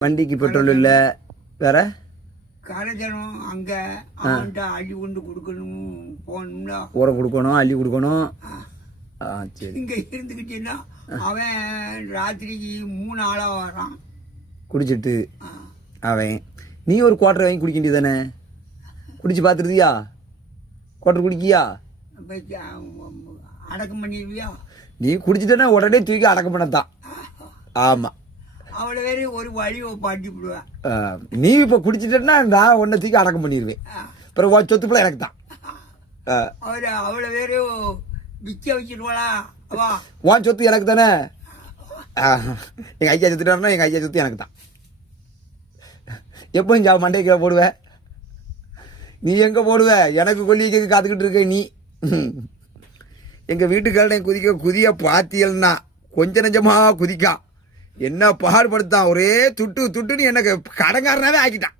வண்டிக்கு பெட்ரோல் இல்லை வேற? கரைச்சனும் அங்க அவன்கிட்ட அள்ளி கொண்டு கொடுக்கணும் போகணும்னா உரம் கொடுக்கணும் அள்ளி கொடுக்கணும். ஆ. சரி. இங்க இருந்துக்கிட்டீங்கன்னா அவன் ராத்திரிக்கு மூணு ஆளா வரான் குடிச்சிட்டு. அவன். நீ ஒரு குவார்டர் வாங்கி குடிக்க வேண்டியதானே குடிச்சு பார்த்துருதியா குவார்டர் குடிக்கியா? அடக்கம் பண்ணிடுவியா? நீ குடிச்சிட்டேன்னா உடனே தூக்கி அடக்கம் பண்ணத்தான். ஆமாம் அவளை வேற ஒரு வழி பாட்டி விடுவேன் நீ இப்போ குடிச்சிட்டேன்னா நான் உன்னை தூக்கி அடக்கம் பண்ணிடுவேன். அப்புறம் உன் சொத்து பிள்ளை எனக்கு தான். அவளை அவளை வேற விற்க வச்சிருவாளா? உன் சொத்து எனக்கு தானே? எங்கள் ஐயா செத்துட்டாருன்னா எங்கள் ஐயா சொத்து எனக்கு தான். எப்போ இங்கே மண்டைக்கு போடுவ. நீ எங்கே போடுவ? எனக்கு கொல்லிக்கு காத்துக்கிட்டு இருக்க நீ. எங்கள் வீட்டுக்காரனை குதிக்க குதிய பாத்தியல்னா கொஞ்ச நெஞ்சமாக குதிக்கான் என்ன பாடுபடுத்தான் ஒரே துட்டு துட்டுன்னு எனக்கு கடங்காரனாவே ஆக்கிட்டான்.